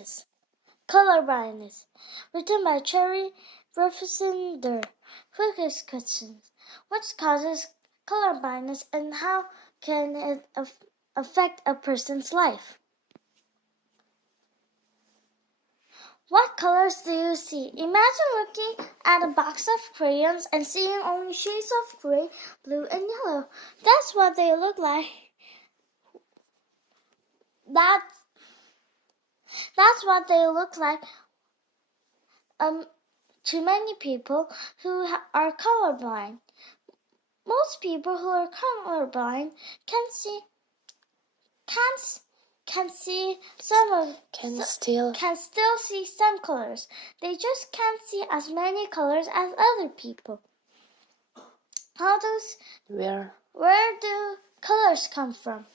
blindness. Color blindness. Written by Cherry Ruffinder. Focus questions. What causes color blindness and how can it affect a person's life? What colors do you see? Imagine looking at a box of crayons and seeing only shades of gray, blue, and yellow. That's what they look like. That's what they look like to many people who are colorblind. Most people who are colorblind can still see some colors. They just can't see as many colors as other people. Where do colors come from?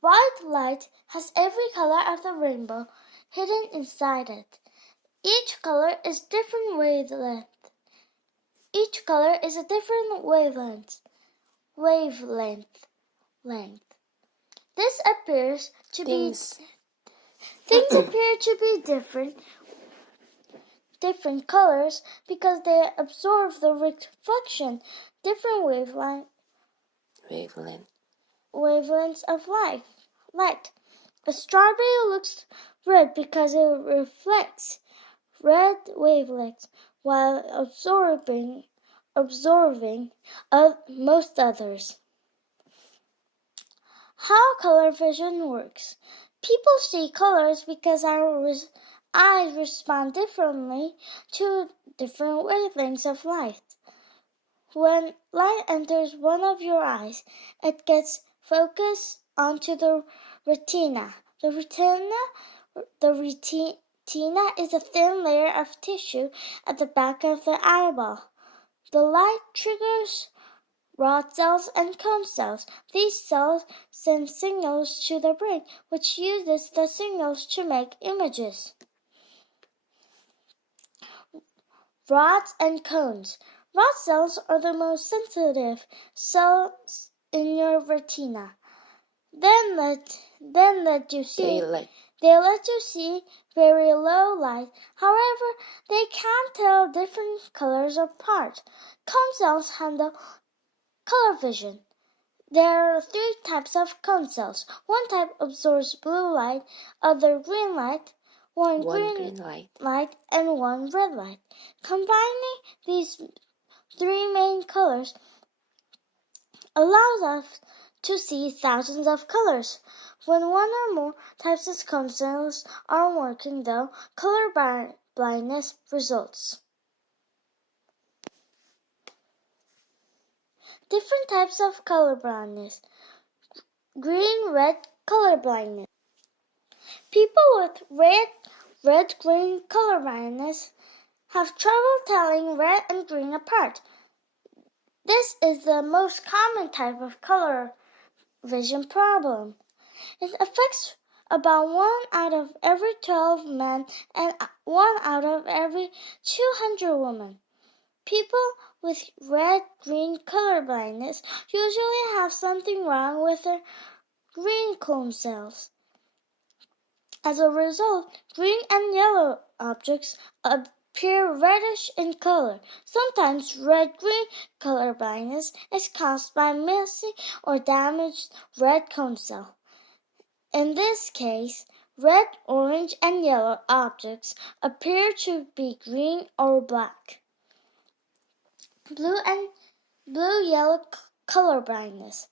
White light has every color of the rainbow hidden inside it. Each color is a different wavelength. This appears to Things appear to be different colors because they absorb the reflection, different wavelengths of light. A strawberry looks red because it reflects red wavelengths while absorbing most others. How color vision works. People see colors because our eyes respond differently to different wavelengths of light. When light enters one of your eyes, it gets focused onto the retina. The retina is a thin layer of tissue at the back of the eyeball. The light triggers rod cells and cone cells. These cells send signals to the brain, which uses the signals to make images. Rods and cones. Rod cells are the most sensitive cells in your retina. They let you see very low light. However, they can't tell different colors apart. Cone cells handle color vision. There are 3 types of cone cells. One type absorbs blue light, other green light, one green light, and one red light. Combining these 3 main colors allows us to see thousands of colors. When one or more types of cone cells are working, though, color blindness results. Different types of color blindness. Green-red color blindness. People with red-green color blindness have trouble telling red and green apart. This is the most common type of color vision problem. It affects about 1 out of every 12 men and 1 out of every 200 women. People with red-green color blindness usually have something wrong with their green cone cells. As a result, green and yellow objects appear reddish in color. Sometimes red-green color blindness is caused by missing or damaged red cone cell. In this case, red, orange, and yellow objects appear to be green or black. Blue-yellow color blindness.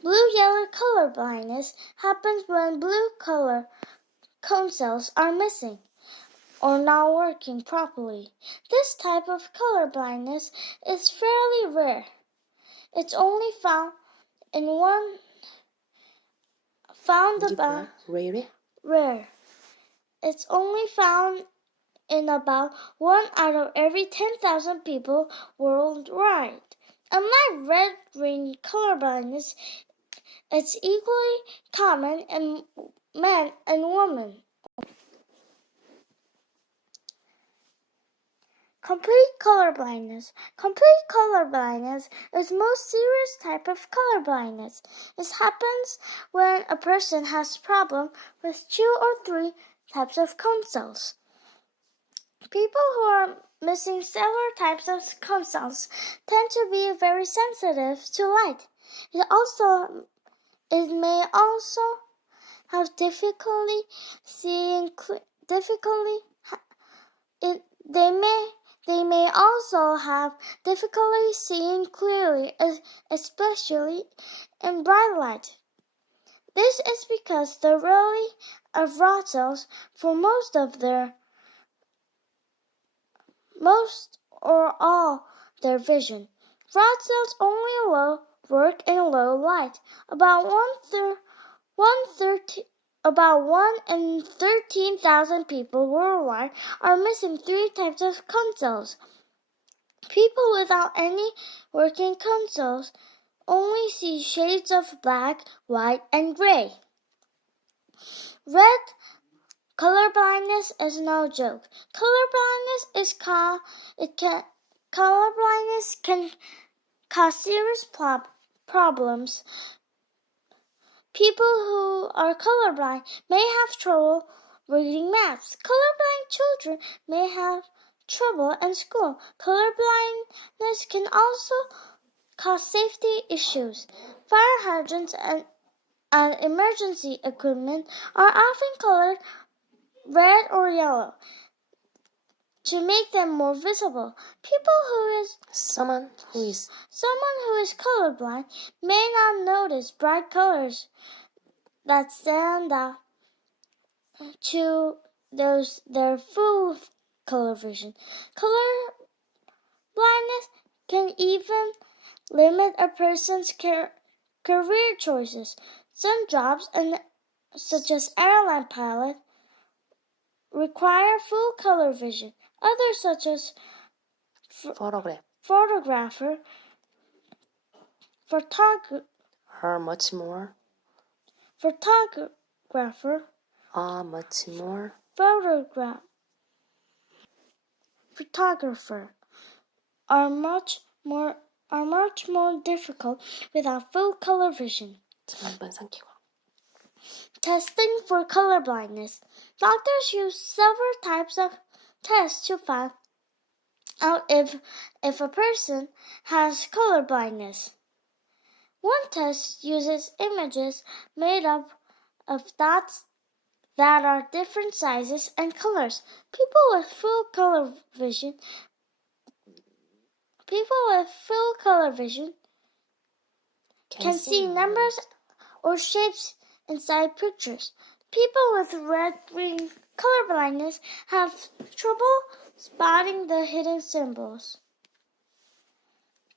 Blue-yellow color blindness happens when blue color cone cells are missing or not working properly. This type of color blindness is fairly rare. It's only It's only found in about 1 out of every 10,000 people worldwide. Unlike red-green color blindness, it's equally common in men and women. Complete color blindness. Complete color blindness is the most serious type of color blindness. This happens when a person has problem with 2 or 3 types of cone cells. People who are missing several types of cone cells tend to be very sensitive to light. It may also have difficulty seeing they may also have difficulty seeing clearly, especially in bright light. This is because the rarely of rod cells for most or all their vision. Rod cells only work in low light. About 1 in 13,000 people worldwide are missing 3 types of cone cells. People without any working cone cells only see shades of black, white, and gray. Red color blindness is no joke. Color blindness can cause serious problems. People who are colorblind may have trouble reading maps. Colorblind children may have trouble in school. Colorblindness can also cause safety issues. Fire hydrants and emergency equipment are often colored red or yellow to make them more visible. Someone who is colorblind may not notice bright colors that stand out to their full color vision. Color blindness can even limit a person's career choices. Some jobs, such as airline pilot, require full color vision. Others, such as photographer, photographer, are much more difficult without full color vision. Testing for color blindness. Doctors use several types of tests to find out if a person has color blindness. One test uses images made up of dots that are different sizes and colors. People with full color vision can see numbers or shapes inside pictures. People with red-green color blindness have trouble spotting the hidden symbols.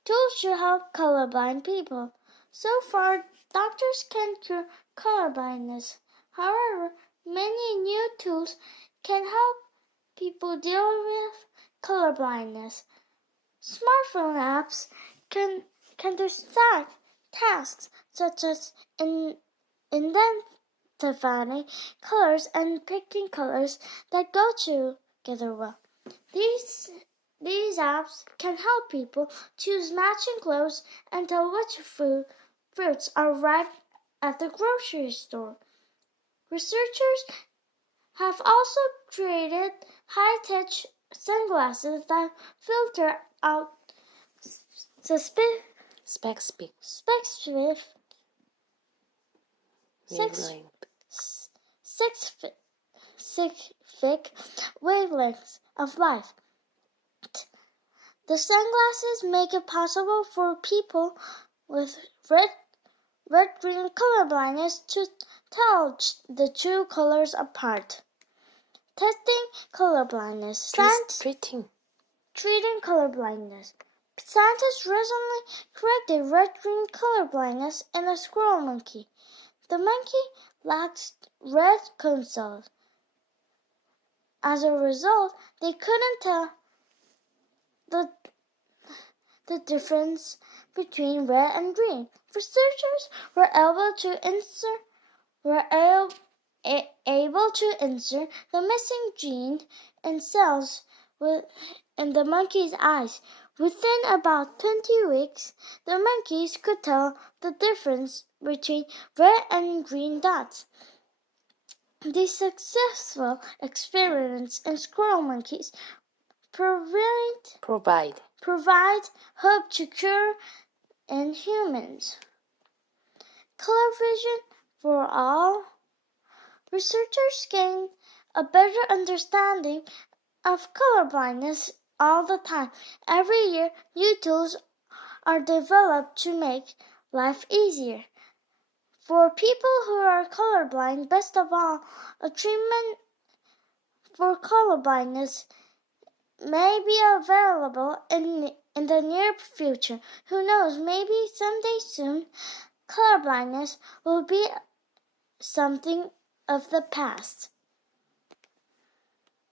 Tools to help colorblind people. So far, doctors can cure color blindness. However, many new tools can help people deal with color blindness. Smartphone apps can do tasks such as identifying colors and picking colors that go together well. These apps can help people choose matching clothes and tell which fruits are ripe at the grocery store. Researchers have also created high-tech sunglasses that filter out specific wavelengths of light. The sunglasses make it possible for people with red-green color blindness to tell the two colors apart. Testing color blindness. Treating color blindness. Scientists recently corrected red-green color blindness in a squirrel monkey. The monkey lacks red cone cells. As a result, they couldn't tell the difference between red and green. Researchers were able to insert the missing gene in cells in the monkey's eyes. Within about 20 weeks, the monkeys could tell the difference between red and green dots. These successful experiments in squirrel monkeys provide hope to cure in humans. Color vision for all. Researchers gain a better understanding of color blindness all the time. Every year, new tools are developed to make life easier. For people who are colorblind, best of all, a treatment for color blindness may be available in the near future. Who knows, maybe someday soon, color blindness will be something of the past.